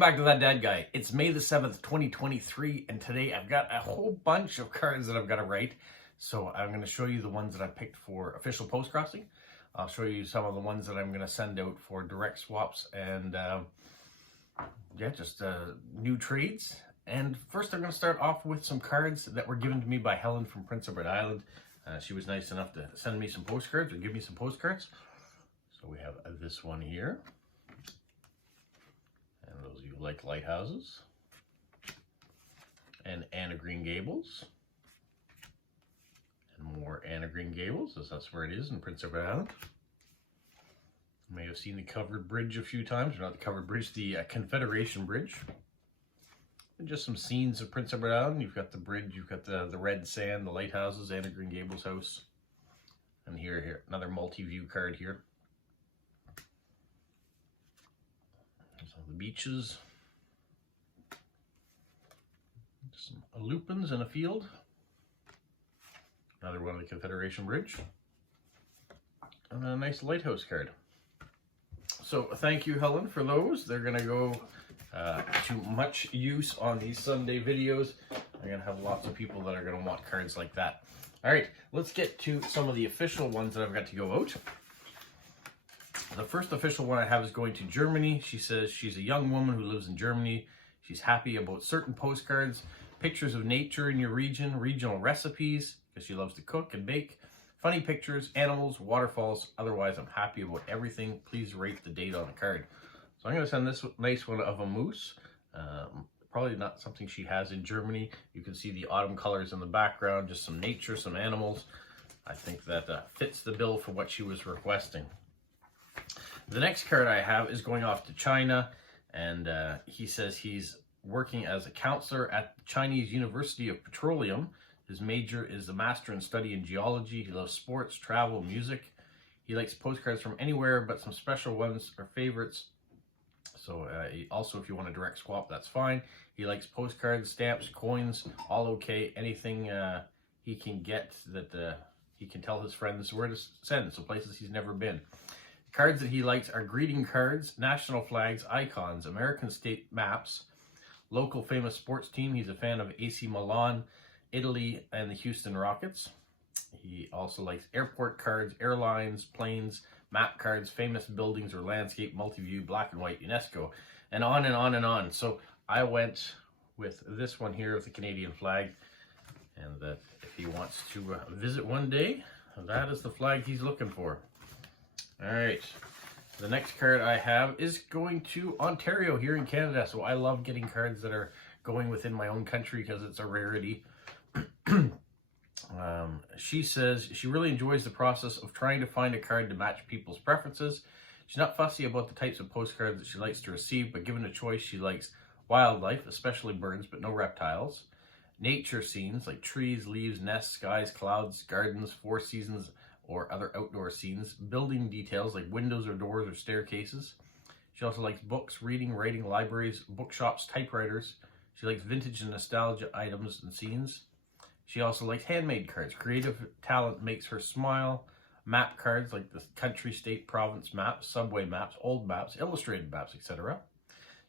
Welcome back to That Dad Guy. It's May the 7th, 2023, and today I've got a whole bunch of cards that I've got to write. So I'm going to show you the ones that I picked for official post crossing. I'll show you some of the ones that I'm going to send out for direct swaps and just new trades. And first I'm going to start off with some cards that were given to me by Helen from Prince Edward Island. She was nice enough to send me some postcards or give me some postcards. So we have this one here. And those of you who like lighthouses. And Anne of Green Gables. And more Anne of Green Gables, as that's where it is in Prince Edward Island. You may have seen the covered bridge a few times, or not the covered bridge, the Confederation Bridge. And just some scenes of Prince Edward Island. You've got the bridge, you've got the red sand, the lighthouses, Anne of Green Gables house. And here, another multi-view card here. Some of the beaches. Some lupins in a field. Another one of the Confederation Bridge. And a nice lighthouse card. So thank you, Helen, for those. They're going to go to much use on these Sunday videos. I'm going to have lots of people that are going to want cards like that. All right, let's get to some of the official ones that I've got to go out. The first official one I have is going to Germany. She says she's a young woman who lives in Germany. She's happy about certain postcards, pictures of nature in your region, regional recipes, because she loves to cook and bake, funny pictures, animals, waterfalls. Otherwise, I'm happy about everything. Please rate the date on the card. So I'm going to send this nice one of a moose. Probably not something she has in Germany. You can see the autumn colors in the background, just some nature, some animals. I think that fits the bill for what she was requesting. The next card I have is going off to China, and he says he's working as a counselor at the Chinese University of Petroleum. His major is a master in study in geology. He loves sports, travel, music. He likes postcards from anywhere, but some special ones are favorites. So also, if you want a direct swap, that's fine. He likes postcards, stamps, coins, all okay. Anything he can get that he can tell his friends where to send, so places he's never been. The cards that he likes are greeting cards, national flags, icons, American state maps, local famous sports team. He's a fan of AC Milan, Italy, and the Houston Rockets. He also likes airport cards, airlines, planes, map cards, famous buildings or landscape, multi-view, black and white, UNESCO, and on and on and on. So I went with this one here with the Canadian flag, and that if he wants to visit one day, that is the flag he's looking for. All right, the next card I have is going to Ontario here in Canada. So I love getting cards that are going within my own country because it's a rarity. She says she really enjoys the process of trying to find a card to match people's preferences. She's not fussy about the types of postcards that she likes to receive, but given a choice, she likes wildlife, especially birds, but no reptiles. Nature scenes like trees, leaves, nests, skies, clouds, gardens, four seasons, or other outdoor scenes. Building details like windows or doors or staircases. She also likes books, reading, writing, libraries, bookshops, typewriters. She likes vintage and nostalgia items and scenes. She also likes handmade cards. Creative talent makes her smile. Map cards like the country, state, province maps, subway maps, old maps, illustrated maps, etc.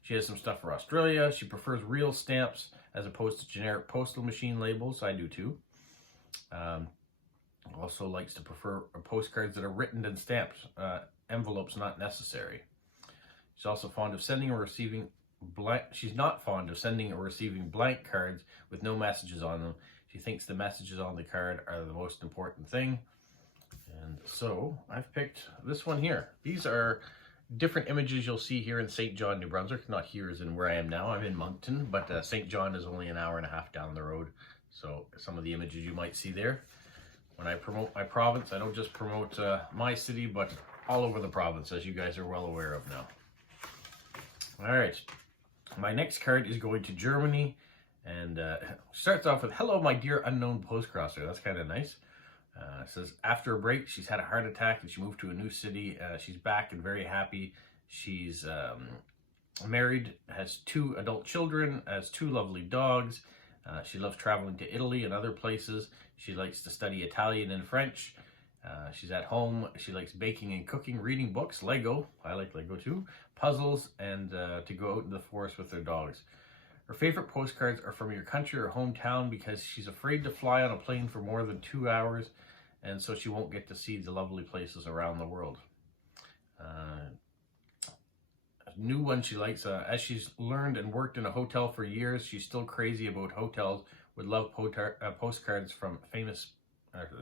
She has some stuff for Australia. She prefers real stamps as opposed to generic postal machine labels. I do too. Also likes to prefer postcards that are written and stamped. Envelopes not necessary. She's also fond of sending or receiving blank. She's not fond of sending or receiving blank cards with no messages on them. She thinks the messages on the card are the most important thing. And so I've picked this one here. These are different images you'll see here in St. John, New Brunswick. Not here as in where I am now. I'm in Moncton, but St. John is only an hour and a half down the road. So some of the images you might see there. When I promote my province, I don't just promote my city, but all over the province, as you guys are well aware of now. All right. My next card is going to Germany. And starts off with, hello, my dear unknown postcrosser. That's kind of nice. It says, after a break, she's had a heart attack and she moved to a new city. She's back and very happy. She's married, has 2 adult children, has 2 lovely dogs. She loves traveling to Italy and other places. She likes to study Italian and French. She's at home. She likes baking and cooking, reading books, Lego. I like Lego too. Puzzles, and to go out in the forest with her dogs. Her favorite postcards are from your country or hometown because she's afraid to fly on a plane for more than 2 hours, and so she won't get to see the lovely places around the world. A new one she likes, as she's learned and worked in a hotel for years, she's still crazy about hotels, would love postcards from famous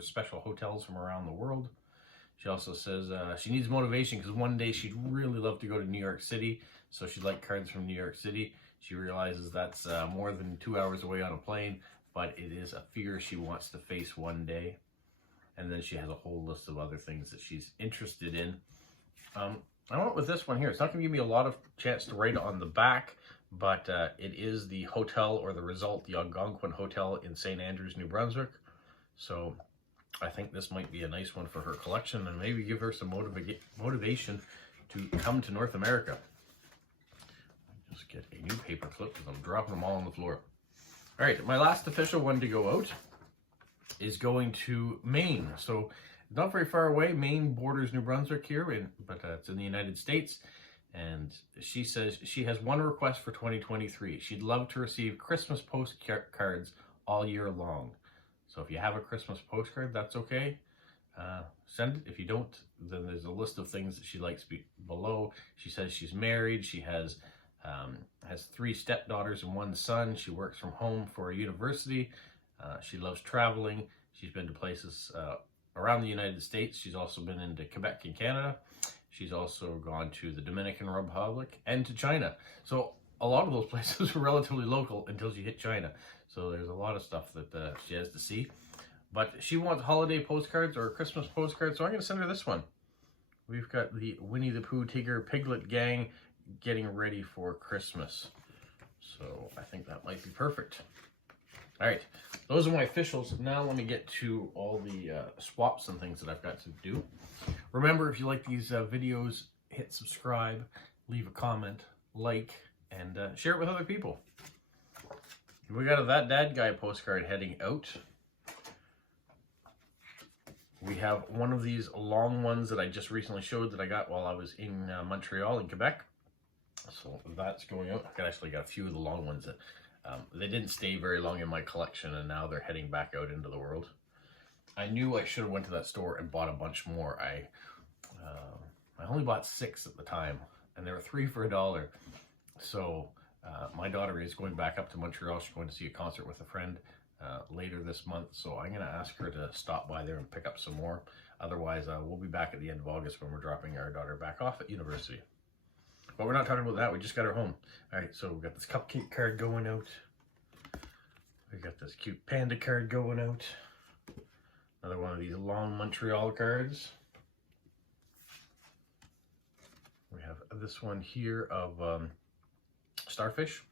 special hotels from around the world. She also says she needs motivation because one day she'd really love to go to New York City, so she'd like cards from New York City. She realizes that's more than 2 hours away on a plane, but it is a fear she wants to face one day. And then she has a whole list of other things that she's interested in. I went with this one here. It's not going to give me a lot of chance to write on the back, but it is the hotel or the result, the Algonquin Hotel in St. Andrews, New Brunswick. So I think this might be a nice one for her collection and maybe give her some motivation to come to North America. Just get a new paper clip because I'm dropping them all on the floor. All right, my last official one to go out is going to Maine. So not very far away. Maine borders New Brunswick here, but it's in the United States. And she says she has one request for 2023. She'd love to receive Christmas postcards all year long. So if you have a Christmas postcard, that's okay. Send it. If you don't, then there's a list of things that she likes below. She says she's married. She has 3 stepdaughters and 1 son. She works from home for a university. She loves traveling. She's been to places around the United States. She's also been into Quebec and Canada. She's also gone to the Dominican Republic and to China. So a lot of those places are relatively local until she hit China. So there's a lot of stuff that she has to see. But she wants holiday postcards or Christmas postcards, so I'm going to send her this one. We've got the Winnie the Pooh Tigger Piglet Gang getting ready for Christmas. So I think that might be perfect. All right, those are my officials. Now let me get to all the swaps and things that I've got to do. Remember, if you like these videos, hit subscribe, leave a comment, like, and share it with other people. We got a That Dad Guy postcard heading out. We have one of these long ones that I just recently showed that I got while I was in Montreal in Quebec. So that's going out. I actually got a few of the long ones that they didn't stay very long in my collection, and now they're heading back out into the world. I knew I should have went to that store and bought a bunch more. I only bought 6 at the time, and there were 3 for $1. So my daughter is going back up to Montreal. She's going to see a concert with a friend later this month, so I'm going to ask her to stop by there and pick up some more. Otherwise, we'll be back at the end of August when we're dropping our daughter back off at university. But we're not talking about that. We just got her home. All right, so we've got this cupcake card going out. We got this cute panda card going out. Another one of these long Montreal cards. We have this one here of Starfish.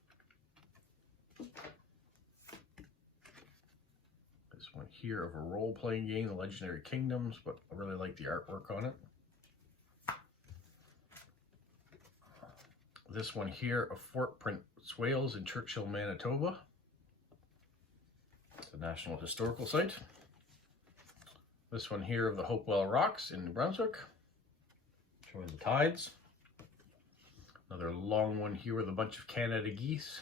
This one here of a role-playing game, The Legendary Kingdoms, but I really like the artwork on it. This one here of Fort Prince Wales in Churchill, Manitoba. It's a National Historical Site. This one here of the Hopewell Rocks in New Brunswick, showing the tides. Another long one here with a bunch of Canada geese.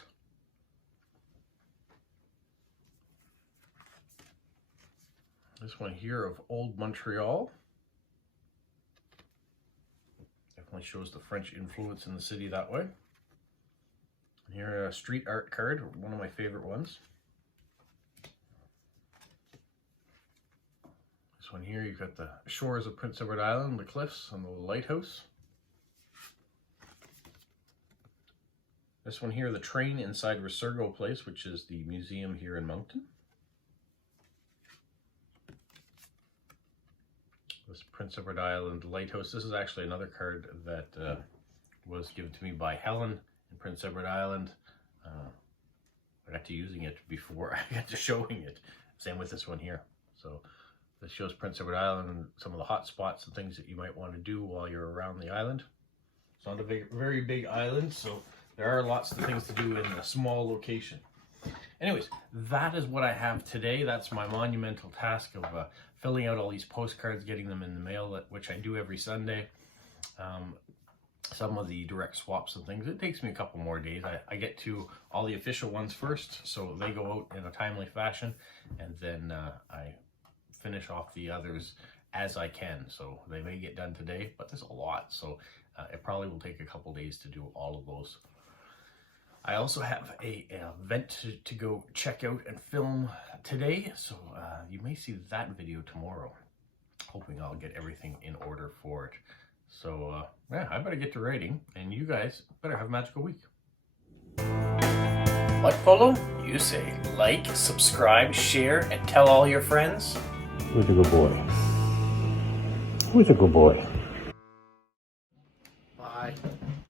This one here of Old Montreal. Definitely shows the French influence in the city that way. And here a street art card, one of my favorite ones. This one here, you've got the shores of Prince Edward Island, the cliffs, and the lighthouse. This one here, the train inside Resurgo Place, which is the museum here in Moncton. This Prince Edward Island lighthouse. This is actually another card that was given to me by Helen in Prince Edward Island. I got to using it before I got to showing it. Same with this one here. So this shows Prince Edward Island and some of the hot spots and things that you might want to do while you're around the island. It's not a very big island, so there are lots of things to do in a small location. anyways, that is what I have today. That's my monumental task of filling out all these postcards, getting them in the mail, which I do every Sunday. Some of the direct swaps and things, it takes me a couple more days. I get to all the official ones first, so they go out in a timely fashion, and then I finish off the others as I can. So they may get done today, but there's a lot, so it probably will take a couple days to do all of those. I also have an event to go check out and film today, so you may see that video tomorrow. Hoping I'll get everything in order for it. So yeah, I better get to writing, and you guys better have a magical week. What, Polo? You say like, subscribe, share, and tell all your friends? Who's a good boy? Who's a good boy? Bye.